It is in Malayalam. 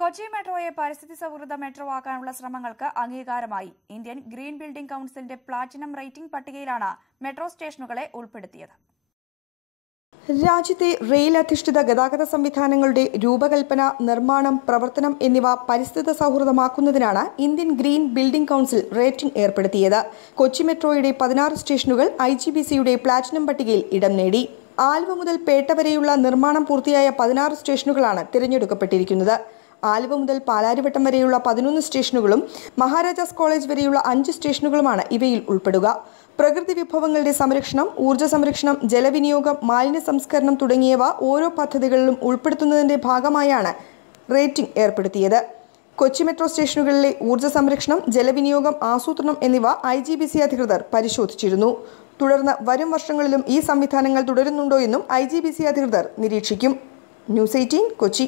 കൊച്ചി മെട്രോയെ പരിസ്ഥിതി സൗഹൃദ മെട്രോ ആക്കാനുള്ള ശ്രമങ്ങൾക്ക് അംഗീകാരമായി. ഇന്ത്യൻ ഗ്രീൻ ബിൽഡിംഗ് കൌൺസിലിന്റെ പ്ലാറ്റിനം റേറ്റിംഗ് പട്ടികയിലാണ് മെട്രോ സ്റ്റേഷനുകളെ ഉൾപ്പെടുത്തിയത്. രാജ്യത്തെ റെയിൽ അധിഷ്ഠിത ഗതാഗത സംവിധാനങ്ങളുടെ രൂപകൽപ്പന, നിർമ്മാണം, പ്രവർത്തനം എന്നിവ പരിസ്ഥിതി സൗഹൃദമാക്കുന്നതിനാണ് Indian green building council rating ഏർപ്പെടുത്തിയത്. കൊച്ചി മെട്രോയുടെ 16 സ്റ്റേഷനുകൾ IGBCയുടെ പ്ലാറ്റിനം പട്ടികയിൽ ഇടം നേടി. ആലുവ മുതൽ പേട്ട വരെയുള്ള നിർമ്മാണം പൂർത്തിയായ 16 സ്റ്റേഷനുകളാണ് തിരഞ്ഞെടുക്കപ്പെട്ടിരിക്കുന്നത്. ആലുവ മുതൽ പാലാരിവട്ടം വരെയുള്ള 11 സ്റ്റേഷനുകളും മഹാരാജാസ് കോളേജ് വരെയുള്ള 5 സ്റ്റേഷനുകളുമാണ് ഇവയിൽ ഉൾപ്പെടുക. പ്രകൃതി വിഭവങ്ങളുടെ സംരക്ഷണം, ഊർജ്ജ സംരക്ഷണം, ജലവിനിയോഗം, മാലിന്യ സംസ്കരണം തുടങ്ങിയവ ഓരോ പദ്ധതികളിലും ഉൾപ്പെടുത്തുന്നതിന്റെ ഭാഗമായാണ് റേറ്റിംഗ് ഏർപ്പെടുത്തിയത്. കൊച്ചി മെട്രോ സ്റ്റേഷനുകളിലെ ഊർജ്ജ സംരക്ഷണം, ജലവിനിയോഗം, ആസൂത്രണം എന്നിവ IGBC അധികൃതർ പരിശോധിച്ചിരുന്നു. തുടർന്ന് വരും വർഷങ്ങളിലും ഈ സംവിധാനങ്ങൾ തുടരുന്നുണ്ടോ എന്നും IGBC അധികൃതർ നിരീക്ഷിക്കും. ന്യൂസ് 18 കൊച്ചി.